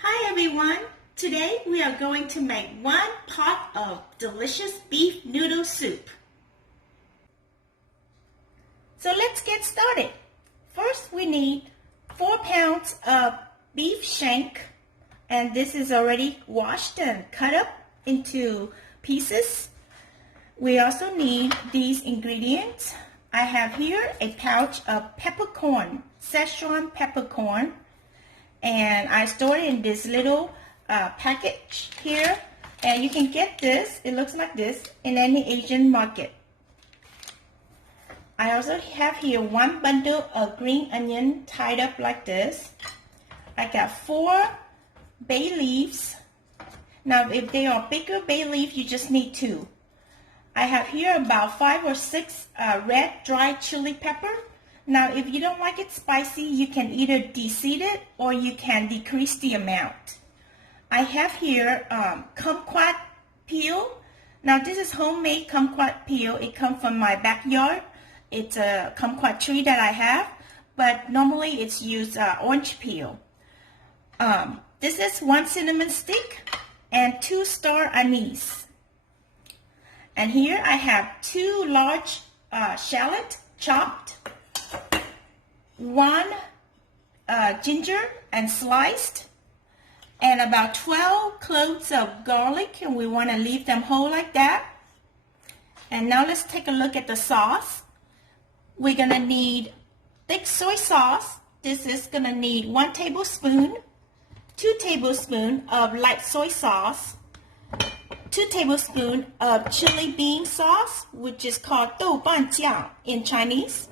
Hi everyone! Today we are going to make one pot of delicious beef noodle soup. So let's get started. First we need 4 pounds of beef shank, and this is already washed and cut up into pieces. We also need these ingredients. I have here a pouch of peppercorn, Sichuan peppercorn, and I store it in this little package here, and you can get this, it looks like this, in any Asian market. I also have here 1 bundle of green onion tied up like this. I got 4 bay leaves. Now if they are bigger bay leaf, you just need 2. I have here about 5 or 6 red dry chili pepper. Now if you don't like it spicy, you can either de-seed it or you can decrease the amount. I have here kumquat peel. Now this is homemade kumquat peel. It comes from my backyard. It's a kumquat tree that I have, but normally it's used orange peel. This is 1 cinnamon stick and 2 star anise. And here I have 2 large shallots chopped, 1 ginger and sliced, and about 12 cloves of garlic, and we want to leave them whole like that. And now let's take a look at the sauce. We're going to need thick soy sauce. This is going to need 1 tablespoon, 2 tablespoons of light soy sauce, 2 tablespoons of chili bean sauce, which is called jiang in Chinese.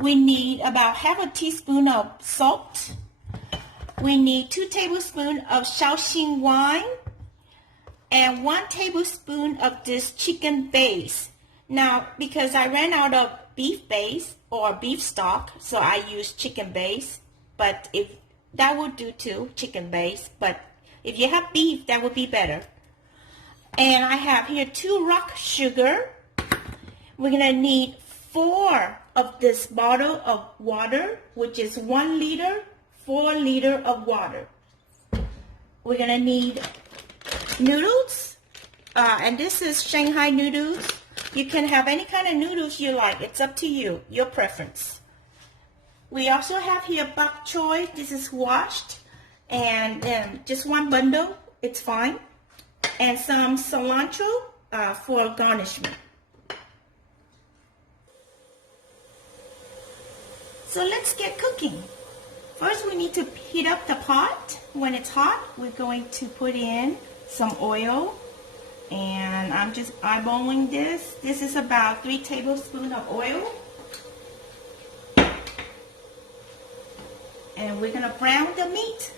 We need about half a teaspoon of salt. We need 2 tablespoons of shaoxing wine and 1 tablespoon of this chicken base. Now, because I ran out of beef base or beef stock, so I used chicken base, but if that would do too, chicken base, but if you have beef, that would be better. And I have here 2 rock sugar. We're gonna need 4 of this bottle of water, which is 1 liter, 4 liter of water. We're gonna need noodles, and this is Shanghai noodles. You can have any kind of noodles you like. It's up to you, your preference. We also have here bok choy. This is washed, and just 1 bundle, it's fine. And some cilantro for garnishment. So let's get cooking. First we need to heat up the pot. When it's hot, we're going to put in some oil. And I'm just eyeballing this. This is about 3 tablespoons of oil. And we're gonna brown the meat.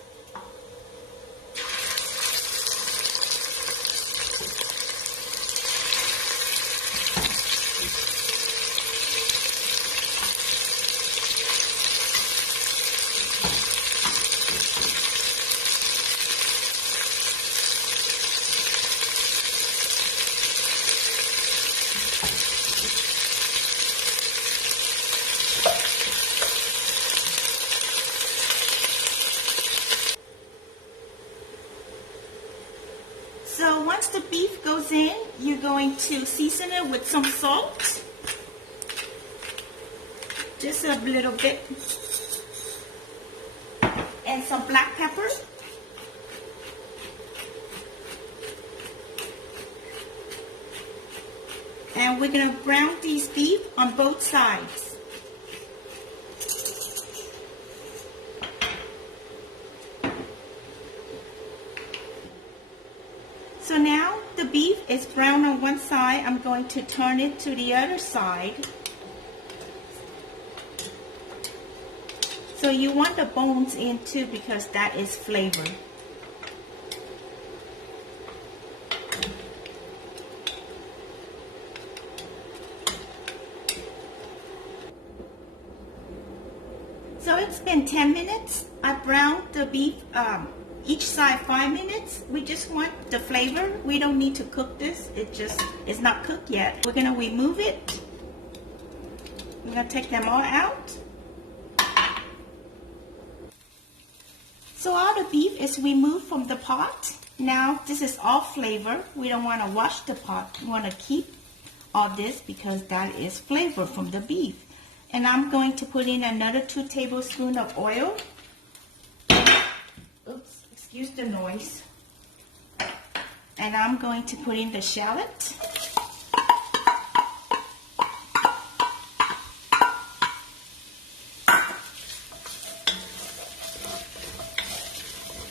So once the beef goes in, you're going to season it with some salt, just a little bit, and some black pepper. And we're going to brown these beef on both sides. So now the beef is brown on one side. I'm going to turn it to the other side. So you want the bones in too, because that is flavor. So it's been 10 minutes. I browned the beef each side 5 minutes. We just want the flavor. We don't need to cook this. It's not cooked yet. We're gonna remove it. We're gonna take them all out. So all the beef is removed from the pot. Now this is all flavor. We don't want to wash the pot. We want to keep all this because that is flavor from the beef. And I'm going to put in another 2 tablespoons of oil. Oops, excuse the noise. And I'm going to put in the shallot.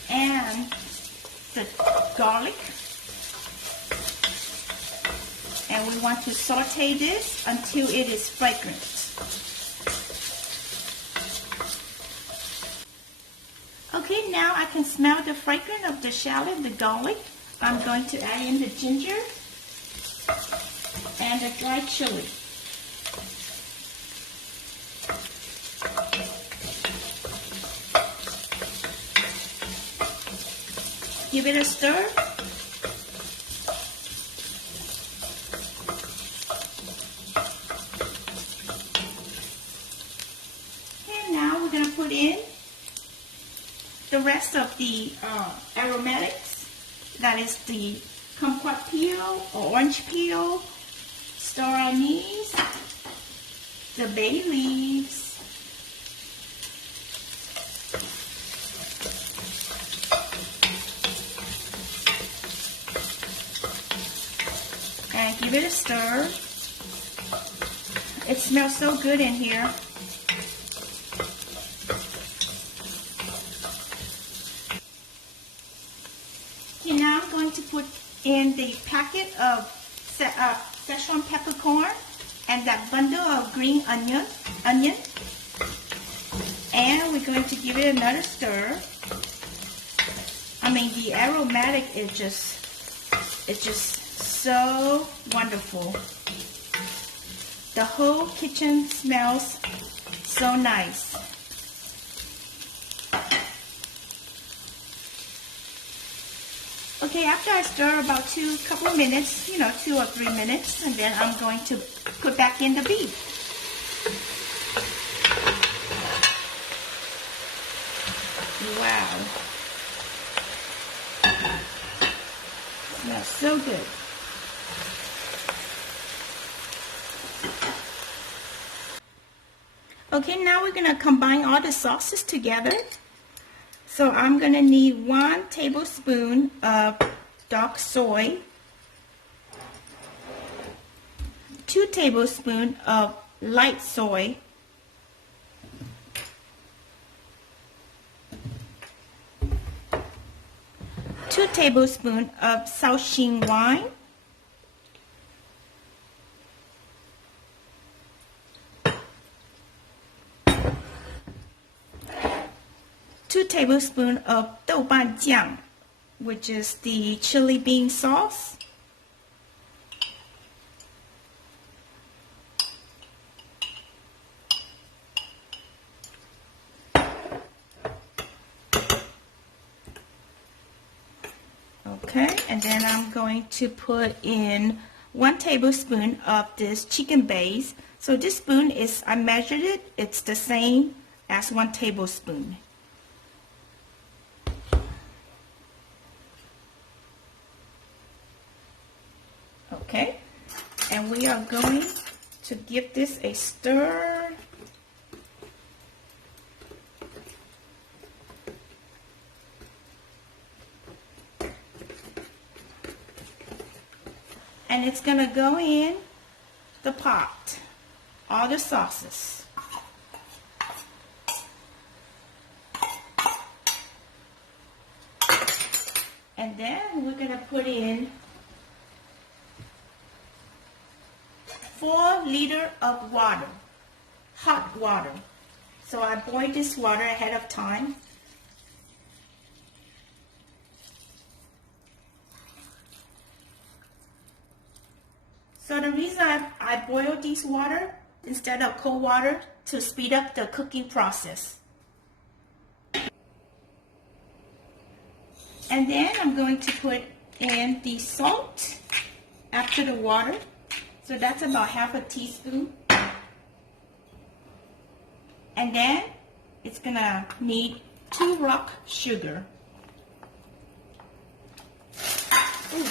And the garlic. And we want to saute this until it is fragrant. Okay, now I can smell the fragrance of the shallot, the garlic. I'm going to add in the ginger and the dried chili. Give it a stir. And now we're going to put in the rest of the aromatics. That is the kumquat peel or orange peel, star anise, the bay leaves, and give it a stir. It smells so good in here. Okay, now I'm going to put in the packet of Sichuan peppercorn and that bundle of green onion. And we're going to give it another stir. I mean, the aromatic is just so wonderful. The whole kitchen smells so nice. Okay, after I stir about couple of minutes, 2 or 3 minutes, and then I'm going to put back in the beef. Wow. Smells so good. Okay, now we're going to combine all the sauces together. So I'm going to need 1 tablespoon of dark soy, 2 tablespoons of light soy, 2 tablespoons of shaoxing wine, 2 tablespoons of jiang, which is the chili bean sauce. Okay, and then I'm going to put in 1 tablespoon of this chicken base. So this spoon is, I measured it, it's the same as 1 tablespoon. Okay, and we are going to give this a stir. And it's going to go in the pot, all the sauces. And then we're going to put in 4 liters of water, hot water. So I boiled this water ahead of time. So the reason I boiled this water instead of cold water to speed up the cooking process. And then I'm going to put in the salt after the water. So that's about half a teaspoon. And then it's gonna need 2 rock sugar. Ooh.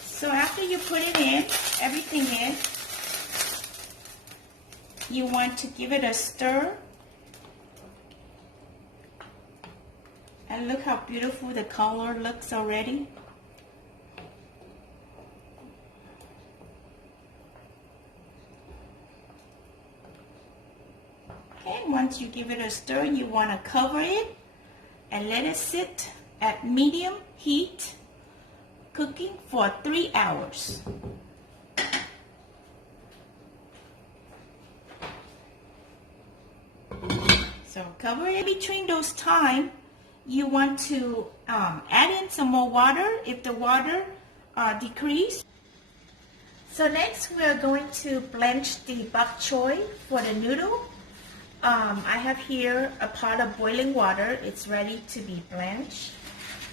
So after you put it in, everything in, you want to give it a stir. And look how beautiful the color looks already. Okay, once you give it a stir, you want to cover it and let it sit at medium heat, cooking for 3 hours. So cover it. Between those time, you want to add in some more water if the water decrease. So next we are going to blanch the bok choy for the noodle. I have here a pot of boiling water. It's ready to be blanched.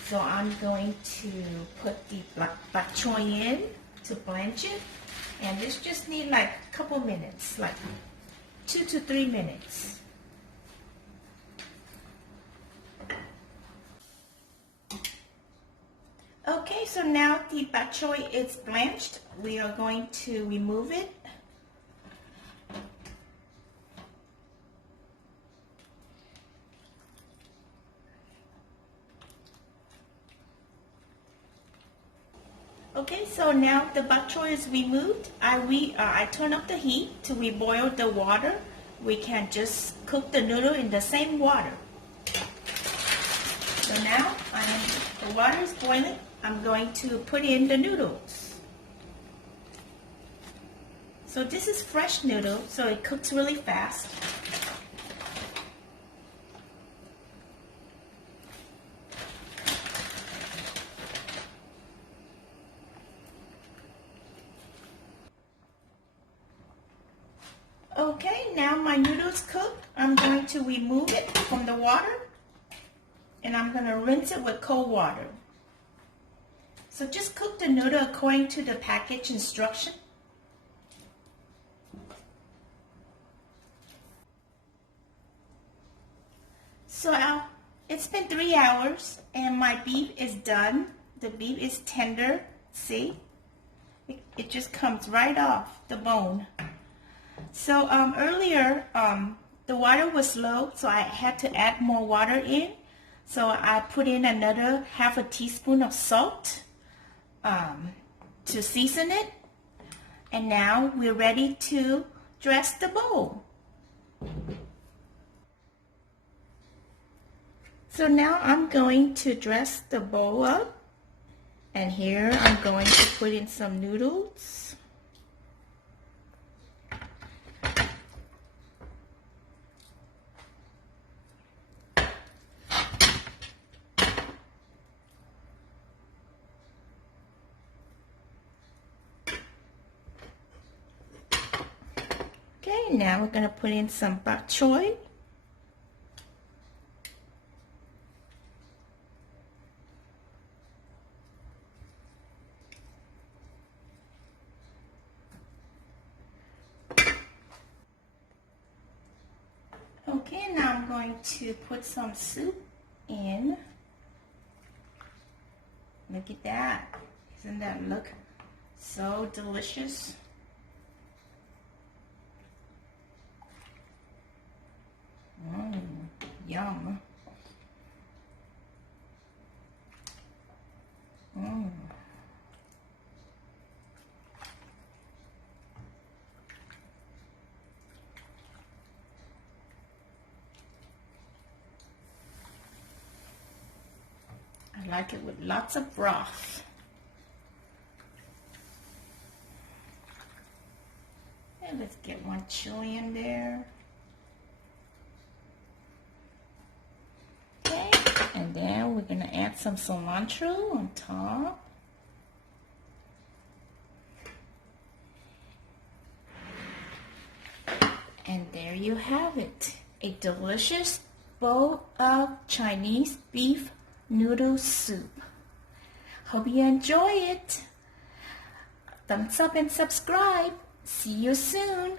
So I'm going to put the bok choy in to blanch it. And this just need like a couple minutes, like 2 to 3 minutes. Okay, so now the bok choy is blanched. We are going to remove it. Okay, so now the bok choy is removed. I turn up the heat to reboil the water. We can just cook the noodle in the same water. So now the water is boiling. I'm going to put in the noodles. So this is fresh noodle, so it cooks really fast. Okay, now my noodles cooked. I'm going to remove it from the water and I'm going to rinse it with cold water. So just cook the noodle according to the package instruction. So it's been 3 hours and my beef is done. The beef is tender. See? It just comes right off the bone. So earlier the water was low, so I had to add more water in. So I put in another half a teaspoon of salt to season it. And now we're ready to dress the bowl. So now I'm going to dress the bowl up. And here I'm going to put in some noodles. Okay, now we're going to put in some bok choy. Okay, now I'm going to put some soup in. Look at that. Doesn't that look so delicious? Yum. I like it with lots of broth. And let's get one chili in there. Okay, and then we're gonna add some cilantro on top. And there you have it, a delicious bowl of Chinese beef noodle soup. Hope you enjoy it. Thumbs up and subscribe. See you soon.